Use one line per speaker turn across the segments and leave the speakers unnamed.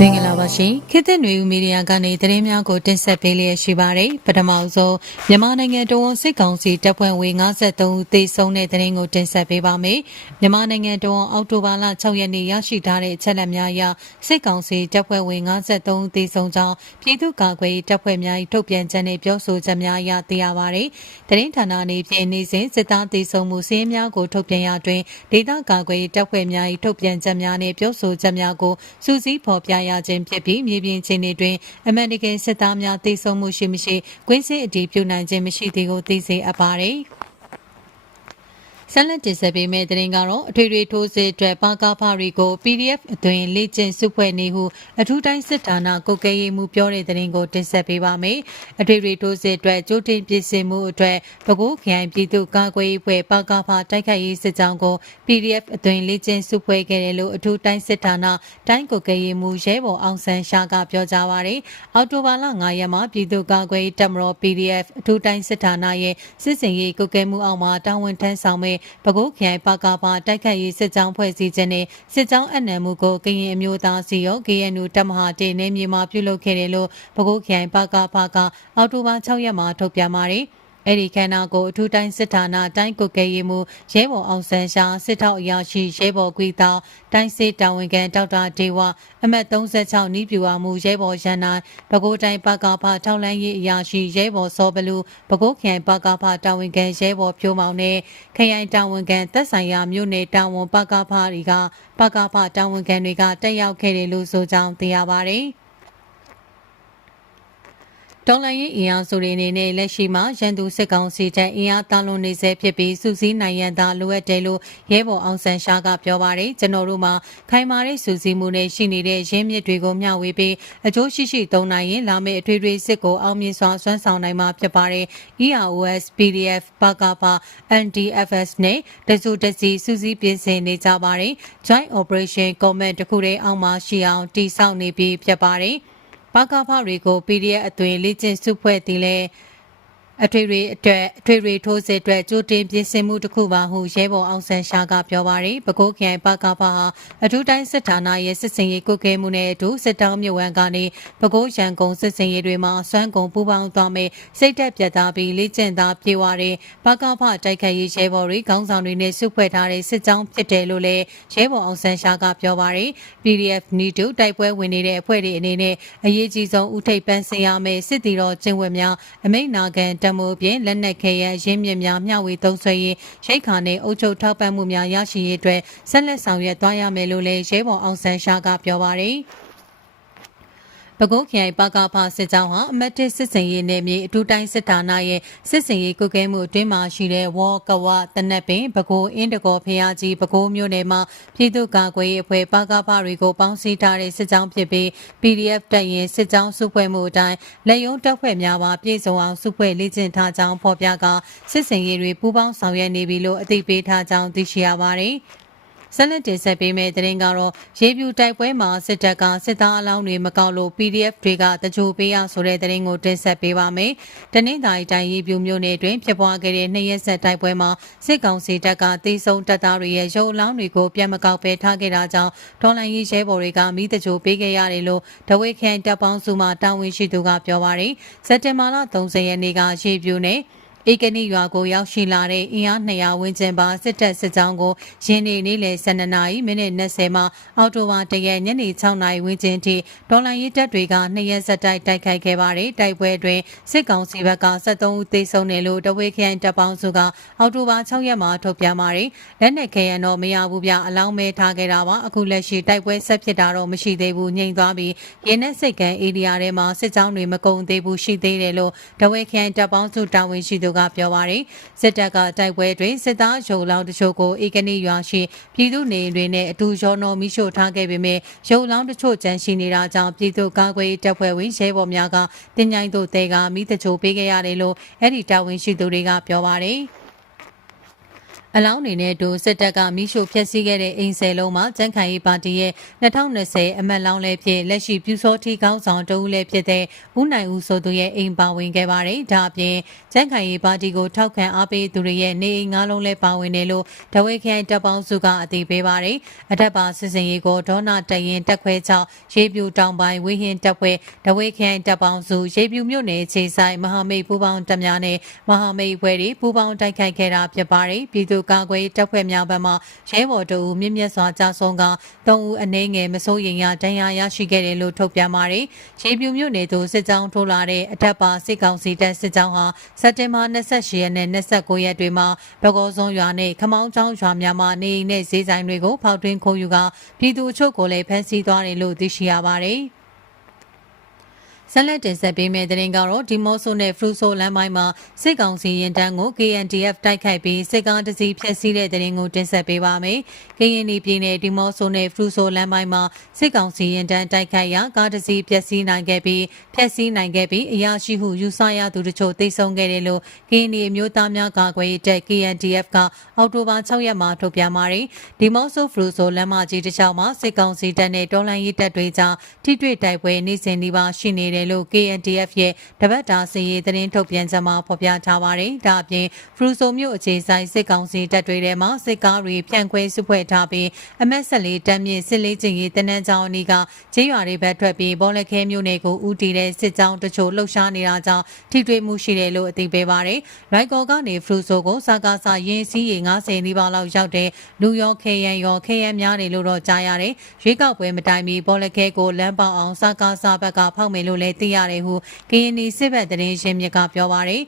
မင်္ဂလာ ပါရှင်ခေတ်သစ်နွေဦးမီဒီယာကနေသတင်းများကိုတင်ဆက်ပေးလျက်ရှိပါတယ်ပထမဆုံးမြန်မာနိုင်ငံတော်ဝန်စစ်ကောင်စီတပ်ဖွဲ့ဝင်53ဦးသေဆုံးတဲ့သတင်းကိုတင်ဆက်ပေးပါမယ်မြန်မာနိုင်ငံတော်ဝန်အောက်တိုဘာလ6ရက်နေ့ရရှိထားတဲ့အချက်အလက်များအရစစ်ကောင်စီတပ်ဖွဲ့ဝင်53ဦးသေဆုံးကြောင်းပြည်သူ့ကာကွယ်ရေးတပ်ဖွဲ့များ၏ထုတ်ပြန်ချက်နဲ့ပြောဆိုချက်များအရသိရပါတယ်သတင်းဌာနအနေဖြင့်နေ့စဉ်စစ်သားသေဆုံးမှုစည်းများကိုထုတ်ပြန်ရတွင်ဒေသကာကွယ်ရေးတပ်ဖွဲ့များ၏ထုတ်ပြန်ချက်များနဲ့ပြောဆိုချက်များကိုစူးစီးဖော်ပြရခြင်းဖြစ်ပြီးမြေပြင်ခြေနေတွင်အမှန်တကယ်စစ်သားများသေဆုံးမှုရှိမရှိကွင်းစစ်အတည်ပြုနိုင်ခြင်းမရှိသေးကိုသိစေအပ်ပါတယ်။ ဆက်လက်တင်ဆက်ပေးမယ့်သတင်းကတော့အထွေထွေထိုးစစ်အတွက်ပါကားဖရီကို PDF အသွင်လေ့ကျင့်စုဖွဲ့နေဟုအထူးတိုင်းစစ်ဌာနကုတ်ကဲရေးမှုပြောတဲ့သတင်းကိုတင်ဆက်ပေးပါမယ်။အထွေထွေထိုးစစ်အတွက်ကြိုတင်ပြင်ဆင်မှုအတွက်ပဲခူးခရိုင်ပြည်သူ့ကာကွယ်ရေးဖွဲ့ပါကားဖတိုက်ခိုက်ရေးစစ်ကြောင်းကို PDF အသွင်လေ့ကျင့်စုဖွဲ့ခဲ့တယ်လို့အထူးတိုင်းစစ်ဌာနတိုင်းကုတ်ကဲရေးမှုရဲဘော်အောင်ဆန်းရှာကပြောကြားပါရယ်။အော်တိုဘာလ9ရက်မှာပြည်သူ့ကာကွယ်ရေးတပ်မတော် PDF အထူးတိုင်းစစ်ဌာနရဲ့စစ်စင်ရေးကုတ်ကဲမှုအောက်မှာတာဝန်ထမ်းဆောင်မဲ့ပဲခူးခရိုင်ပါကာပါတိုက်ခတ်ရေးစစ်ကြောင်းဖွဲ့စည်းခြင်းနဲ့စစ်ကြောင်းအနံမှုကိုကရင်အမျိုးသားစီရော KNU တပ်မဟာတေနေမြေမှာပြုလုပ်ခဲ့တယ်လို့ပဲခူးခရိုင်ပါကာပါကအောက်တိုဘာ6ရက်မှာထုတ်ပြန်ပါတယ်။ အဲ့ဒီခန္ဓာကိုအထူးတိုင်းစစ်ဌာနတိုင်းကုတ်ကဲရေးမှုရဲဘော်အောင်ဆန်းရှာစစ်ထောက်အရာရှိရဲဘော်ကွီတောင်တိုင်းစစ်တာဝန်ခံဒေါက်တာဒေဝအမတ်36နီးပြူဝမှုရဲဘော်ရန်နိုင်ပဲခူးတိုင်းပကဖထောက်လန်းရေးအရာရှိရဲဘော်စောဘလူပဲခူးခရိုင်ပကဖတာဝန်ခံရဲဘော်ဖြိုးမောင်နဲ့ခရိုင်တာဝန်ခံသက်ဆိုင်ရာမြို့နယ်တာဝန်ပကဖတွေကပကဖတာဝန်ခံတွေကတက်ရောက်ခဲ့တယ်လို့ဆိုကြောင်းသိရပါတယ်။ တော်လိုင်းရေးအင်အားစုတွေအနေနဲ့လက်ရှိမှာရန်သူစစ်ကောင်စီတပ်အင်အားတာလွန်နေဆဲဖြစ်ပြီးစုစည်းနိုင်ရန်သာလိုအပ်တယ်လို့ရဲဘော်အောင်ဆန်းရှားကပြောပါတယ်ကျွန်တော်တို့မှာခိုင်မာတဲ့စုစည်းမှုနဲ့ရှိနေတဲ့ရင်းမြစ်တွေကိုမျှဝေပြီးအကျိုးရှိရှိသုံးနိုင်ရင်လာမယ့်အထွေထွေစစ်ကိုအောင်မြင်စွာဆွမ်းဆောင်နိုင်မှာဖြစ်ပါတယ် EROS PDF ဘကပါ NDFS နဲ့တစုတစီစုစည်းပြင်ဆင်နေကြပါတယ် Joint Operation Command တခုတည်းအောက်မှာရှိအောင်တည်ဆောက်နေပြီးဖြစ်ပါတယ် ပကဖတွေကို PDF အသွင်လေ့ကျင့်စုဖွဲ့တည်လဲ အထွေထွေအတွက်အထွေထွေထိုးစစ်အတွက်ကြိုတင်ပြင်ဆင်မှုတစ်ခုပါဟုရဲဘော်အောင်ဆန်းရှာကပြောပါရယ်ပဲခူးခရိုင်ပကဖဟာအထူးတိုင်းစစ်ဌာနရဲ့စစ်စင်ရေးကုကဲမှုနဲ့အတူစစ်တောင်းမြဝန်းကနေပဲခူးရန်ကုန်စစ်စင်ရေးတွေမှာစွမ်းကုန်ပူးပေါင်းသွားမယ်စိတ်တက်ပြတ်သားပြီးလေ့ကျင့်သားပြေဝတဲ့ပကဖတိုက်ခိုက်ရေးရဲဘော်တွေခေါင်းဆောင်တွေနဲ့စုဖွဲ့ထားတဲ့စစ်ကြောင်းဖြစ်တယ်လို့လည်းရဲဘော်အောင်ဆန်းရှာကပြောပါရယ် PDF နီတူတိုက်ပွဲဝင်နေတဲ့အဖွဲ့တွေအနေနဲ့အရေးကြီးဆုံးဥထိပ်ပန်းစင်ရမယ်စစ်တီတော်ကျင့်ဝတ်များအမိန့်နာခံတမိုးပြင်လက်နက်ခဲယမ်းရင်းမြစ်များမျှဝေသုံးစွဲရေးရိတ်ခါနဲ့အုပ်ချုပ်ထောက်ပံ့မှုများရရှိရေးအတွက်ဆက်လက်ဆောင်ရွက်သွားရမယ်လို့လည်းရဲဘော်အောင်ဆန်းရှာကပြောပါရယ် ပဲခူးခရိုင်ပကဖစစ်ကြောင်းဟာအမတ်တစ်စစ်စင်ရေးနယ်မြေအထူးတိုင်းစစ်ဌာနရဲ့စစ်စင်ရေးကုကဲမှုအတွင်းမှာရှိတဲ့ဝေါ်ကဝတနက်ပင်ပဲခူးအင်းတကောဖျားကြီးပဲခူးမြို့နယ်မှာပြည်သူ့ကာကွယ်ရေးအဖွဲ့ပကဖတွေကိုပေါင်းစည်းထားတဲ့စစ်ကြောင်းဖြစ်ပြီး PDF တပ်ရင်စစ်ကြောင်းစုဖွဲ့မှုအတိုင်းလက်ယုံတပ်ဖွဲ့များပါပြည်စုံအောင်စုဖွဲ့လေ့ကျင့်ထားကြောင်းဖော်ပြကစစ်စင်ရေးတွေပူးပေါင်းဆောင်ရွက်နေပြီလို့အသိပေးထားကြောင်းသိရှိရပါတယ်။ ဆက်လက်တင်ဆက်ပေးမယ့်သတင်းကတော့ရေပြူတိုက်ပွဲမှာစစ်တပ်ကစစ်သားအလောင်းတွေမကောက်လို့ PDF တွေကတကြိုပေးရဆိုတဲ့သတင်းကိုတင်ဆက်ပေးပါမယ်။တနင်္သာရီတိုင်းရေပြူမြို့နယ်တွင်ဖြစ်ပွားခဲ့တဲ့နှစ်ရက်ဆက်တိုက်ပွဲမှာစစ်ကောင်စီတပ်ကတေဆုံတပ်သားတွေရဲ့ရုပ်အလောင်းတွေကိုပြန်မကောက်ပဲထားခဲ့တာကြောင့်ဒေါ်လာရေးရဲဘော်တွေကမိတကြိုပေးခဲ့ရတယ်လို့ဒဝေခရိုင်တပ်ပေါင်းစုမှတာဝန်ရှိသူကပြောပါရယ်စက်တင်ဘာလ30ရက်နေ့ကရေပြူနယ် ဧကနိရွာကိုရောက်ရှိလာတဲ့အင်အား200ဝန်းကျင်ပါစစ်တပ်စစ်ကြောင်းကိုရင်းနေနေ့လယ်12နာရီမိနစ်20မှာအော်တိုဘာတရက်ညနေ6နာရီဝန်းကျင်ထိဒေါ်လာရေးတပ်တွေကနှစ်ရက်ဆက်တိုက်တိုက်ခိုက်ခဲ့ပါတယ်တိုက်ပွဲတွင်စစ်ကောင်စီဘက်က73ဦးသေဆုံးတယ်လို့တဝေခရိုင်တပ်ပေါင်းစုကအော်တိုဘာ6ရက်မှာထုတ်ပြန်ပါတယ်လက်နက်ခဲယံတော့မရဘူးဗျအလောင်းမဲထားခဲ့တာပါအခုလက်ရှိတိုက်ပွဲဆက်ဖြစ်တာတော့မရှိသေးဘူးငြိမ်သွားပြီးရင်းနဲ့စိတ်ကန်ဧရိယာထဲမှာစစ်ကြောင်းတွေမကုန်သေးဘူးရှိသေးတယ်လို့တဝေခရိုင်တပ်ပေါင်းစုတာဝန်ရှိသူကပြောပါတယ်စစ်တပ်ကတိုက်ပွဲတွင်စစ်သားရုံလောင်းတချို့ကိုဧကနိရွာရှိပြည်သူနေတွေနဲ့အတူရောနှောမိရှို့ထားခဲ့ပေမဲ့ရုံလောင်းတချို့ကြန့်ရှိနေတာကြောင့်ပြည်သူကာကွယ်တပ်ဖွဲ့ဝင်ရဲဘော်များကတင်ញိုင်းတို့တဲကမိတချို့ပေးခဲ့ရတယ်လို့အဲ့ဒီတာဝန်ရှိသူတွေကပြောပါတယ် အလောင်းအနေနဲ့တို့စစ်တပ်ကမိရှို့ဖျက်ဆီးခဲ့တဲ့အိမ်ဆယ်လုံးမှာကျန်းခိုင်ရေးပါတီရဲ့2020အမတ်လောင်းလည်းဖြစ်လက်ရှိပြူစောထီကောင်းဆောင်တဦးလည်းဖြစ်တဲ့ဦးနိုင်ဦးဆိုသူရဲ့အိမ်ပါဝင်ခဲ့ပါတယ်။ဒါအပြင်ကျန်းခိုင်ရေးပါတီကိုထောက်ခံအားပေးသူတွေရဲ့နေအိမ်ငါးလုံးလည်းပါဝင်တယ်လို့တဝဲခိုင်တပ်ပေါင်းစုကအသိပေးပါတယ်။အထက်ပါစစ်စင်ရေးကိုဒေါနာတရင်တက်ခွဲချောင်းရေပြူတောင်ပိုင်းဝင်းဟင်တပ်ဖွဲ့တဝဲခိုင်တပ်ပေါင်းစုရေပြူမြို့နယ်ခြေဆိုင်မဟာမိတ်ပူပေါင်းတပ်များနဲ့မဟာမိတ်ဖွဲ့တွေပူပေါင်းတိုက်ခိုက်ခဲ့တာဖြစ်ပါတယ်။ပြည်သူ့ကာကွယ်ရေးတပ်ဖွဲ့များဘက်မှရဲဘော်တို့မြင့်မြတ်စွာကြာဆုံးကသုံးဦးအနေငယ်မစိုးရင်ရဒဏ်ရာရရှိခဲ့တယ်လို့ထုတ်ပြန်ပါတယ်။ရေပြူမြို့နယ်သို့စစ်ကြောင်းထိုးလာတဲ့အထက်ပါစစ်ကောင်စီတပ်စစ်ကြောင်းဟာစက်တင်ဘာ28ရက်နဲ့29ရက်တွေမှာဘကောစုံရွာနဲ့ခမောင်းချောင်းရွာများမှာနေအိမ်နဲ့ဈေးဆိုင်တွေကိုဖောက်ထွင်းခိုးယူကပြည်သူအချို့ကိုလည်းဖမ်းဆီးသွားတယ်လို့သိရှိရပါတယ်။ ဆက်လက်တင်ဆက်ပေးမယ့်သတင်းကတော့ဒီမော့ဆိုနဲ့ဖရူဆိုလမ်းပိုင်းမှာစစ်ကောင်စီရင်တန်းကို KNDF တိုက်ခိုက်ပြီးစစ်ကားတစ်စီးဖျက်ဆီးတဲ့သတင်းကိုတင်ဆက်ပေးပါမယ်။ KND ပြည်နယ်ဒီမော့ဆိုနဲ့ဖရူဆိုလမ်းပိုင်းမှာစစ်ကောင်စီရင်တန်းတိုက်ခိုက်ရာကားတစ်စီးဖျက်ဆီးနိုင်ခဲ့ပြီးဖျက်ဆီးနိုင်ခဲ့ပြီးအရာရှိဟုယူဆရသူတို့ချို့တိတ်ဆုံးခဲ့တယ်လို့ KND အမျိုးသားများကာကွယ်ရေးတပ် KNDF ကအောက်တိုဘာ6ရက်မှာထုတ်ပြန်ပါတယ်။ဒီမော့ဆိုဖရူဆိုလမ်းမကြီးတစ်လျှောက်မှာစစ်ကောင်စီတပ်နဲ့တော်လှန်ရေးတပ်တွေကြားထိတွေ့တိုက်ပွဲနေ့စဉ်ဒီပါရှိနေတယ်လို့ KNDF ရဲ့တပတ်တာစီရေးသတင်းထုတ်ပြန်ချက်မှာဖော်ပြထားပါတယ်။ဒါအပြင်ဖရူဆိုမြို့အခြေဆိုင်စစ်ကောင်စီတပ်တွေထဲမှာစစ်ကားတွေဖြန့်ခွဲစုဖွဲ့ထားပြီးအမက်ဆက်လေးတမ်းမြင့်စစ်လေးချင်းရေးတနန်းချောင်းအနီးကကျေးရွာတွေဘက်ထွက်ပြီးဘောလခဲမြို့နယ်ကိုဦးတည်တဲ့စစ်ကြောင်းတချို့လှုပ်ရှားနေတာကြောင့်ထိတွေ့မှုရှိတယ်လို့အသိပေးပါတယ်။ရိုက်ကော်ကနေဖရူဆိုကိုစကားစာရင်းစည်းရေ90နီးပါးလောက်ရောက်တဲ့လူရောခေရန်ရောခေရန်များနေလို့တော့ကြားရတယ်။ရွေးကောက်ပွဲမတိုင်မီဘောလခဲကိုလမ်းပေါအောင်စကားစာဘက်ကဖောက်မယ်လို့လည်းသိရတယ်ဟုကရင်နီစစ်ဘက်သတင်းရင်းမြစ်ကပြောပါတယ်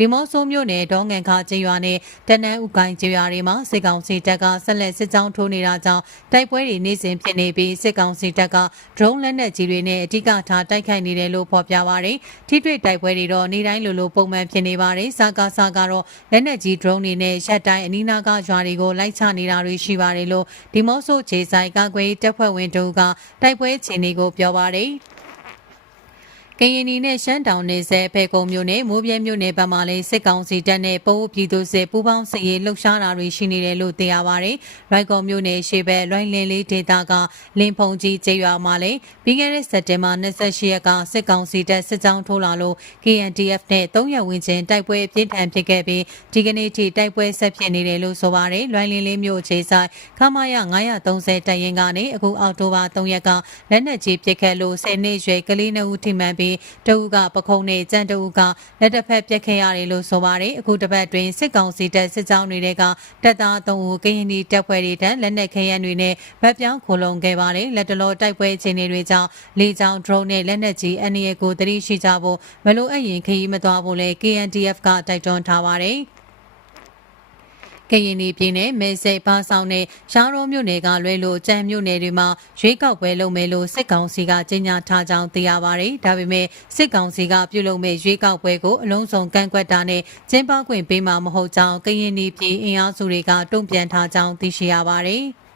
ဒီမော့ဆိုမြို့နယ်ဒေါငန်ခါကျေးရွာနဲ့တနန်းဥကိုင်းကျေးရွာတွေမှာစစ်ကောင်စီတပ်ကဆက်လက်စစ်ကြောင်းထိုးနေတာကြောင့်တိုက်ပွဲတွေနေ့စဉ်ဖြစ်နေပြီးစစ်ကောင်စီတပ်ကဒရုန်းလက်နက်ကြီးတွေနဲ့အဓိကထားတိုက်ခိုက်နေတယ်လို့ဖော်ပြပါရယ်ထိတွေ့တိုက်ပွဲတွေတော့နေ့တိုင်းလိုလိုပုံမှန်ဖြစ်နေပါတယ်စကားစကတော့လက်နက်ကြီးဒရုန်းတွေနဲ့ရက်တိုင်းအနီးနားကရွာတွေကိုလိုက်ချနေတာတွေရှိပါတယ်လို့ဒီမော့ဆိုခြေဆိုင်ကာကွယ်တပ်ဖွဲ့ဝင်တို့ကတိုက်ပွဲခြေနေကိုပြောပါတယ် ကရင်နီနဲ့ရှမ်းတောင်နယ်စဲဖေကုံမြို့နယ်မိုးပြဲမြို့နယ်ဘက်မှလည်းစစ်ကောင်စီတပ်နဲ့ပိုးပြည်သူစစ်ပူးပေါင်းစစ်ရေးလှုပ်ရှားတာတွေရှိနေတယ်လို့သိရပါဗျ။ရိုက်ကော်မြို့နယ်ရှေ့ဘက်လွိုင်းလင်းလေးဒေသကလင်းဖုံကြီးကျေးရွာမှာလည်းပြီးခဲ့တဲ့စက်တင်ဘာ28ရက်ကစစ်ကောင်စီတပ်စစ်ကြောင်းထိုးလာလို့ KNDF နဲ့3ရက်ဝင်ချင်းတိုက်ပွဲပြင်းထန်ဖြစ်ခဲ့ပြီးဒီကနေ့ထိတိုက်ပွဲဆက်ဖြစ်နေတယ်လို့ဆိုပါတယ်။လွိုင်းလင်းလေးမြို့ခြေဆိုင်ခမာယ930တပ်ရင်ကနေအခုအောက်တိုဘာ3ရက်ကလက်နက်ကြီးပစ်ခတ်လို့10နှစ်ရွယ်ကလေး2ဦးထိမှန်ပြီးတအူးကပခုံးနဲ့ကြံတအူးကလက်တစ်ဖက်ပြက်ခဲ့ရတယ်လို့ဆိုပါတယ်အခုတစ်ပတ်တွင်စစ်ကောင်စီတပ်စစ်ကြောင်းတွေကတပ်သား3ဦးကရင်နီတပ်ဖွဲ့တွေထံလက်နက်ခဲယမ်းတွေနဲ့ဗတ်ပြောင်းခိုလုံခဲ့ပါတယ်လက်တလောတိုက်ပွဲအခြေအနေတွေကြောင့်လေကြောင်း drone နဲ့လက်နက်ကြီးအန္တရာယ်ကိုသတိရှိကြဖို့မလိုအပ်ရင်ခရီးမသွားဖို့လဲ KNDF ကတိုက်တွန်းထားပါတယ် ကရင်ပြည်နယ်မဲဆိပ်ပါဆောင်နဲ့ရှားရောမြို့နယ်ကလွဲလို့ကြံမြို့နယ်တွေမှာရွေးကောက်ပွဲလုပ်မယ်လို့စစ်ကောင်စီကကြေညာထားကြောင်းသိရပါတယ်။ဒါပေမဲ့စစ်ကောင်စီကပြုလုပ်မဲ့ရွေးကောက်ပွဲကိုအလုံးစုံကန့်ကွက်တာနဲ့ကျင်းပခွင့်ပေးမှာမဟုတ်ကြောင်းကရင်ပြည်အင်အားစုတွေကတုံ့ပြန်ထားကြောင်းသိရှိရပါတယ်။